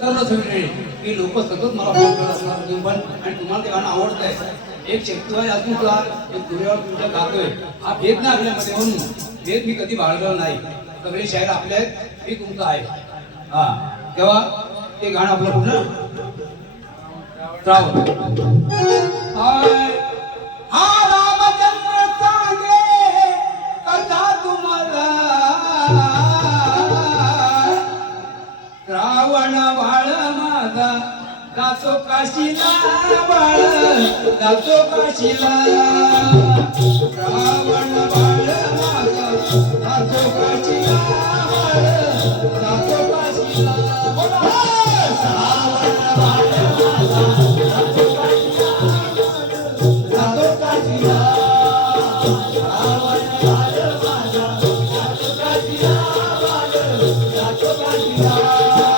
सगळे की लोक सतत मला फोन करत असणार तुम्ही पण आणि तुम्हाला ते गाणं आवडत आहे एक शेतकरी असून तुला एक दुर्यावर तुमच्या गातोय. हा भेद नाही आपल्यामध्ये म्हणून. भेद मी कधी बाळगला नाही. सगळे शायर आपले आहेत हे तुमचं आहे. हा. तेव्हा ते गाणं आपलं पुन्हा श्रावण. रावण बाळ माझा. जातो काशीला बाळ जातो काशीला. रावण बाळ माझा. जातो काशीला बाळ जातो काशीला. बाळ माझा. जातो काशीला जातो काशीला. Yeah.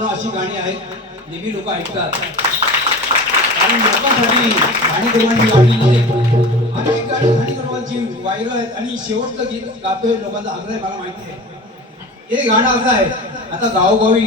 सुंदर अशी गाणी आहेत नेहमी लोक ऐकतात. आणि लोकांसाठी गाणी गुरुवांची गाणी अनेक गाणी गाणी गुरुवांची व्हायरल आहेत आणि शेवटचं गीत गातोय लोकांचा आग्रह मला माहिती आहे. हे गाणं असं आहे आता गावोगावी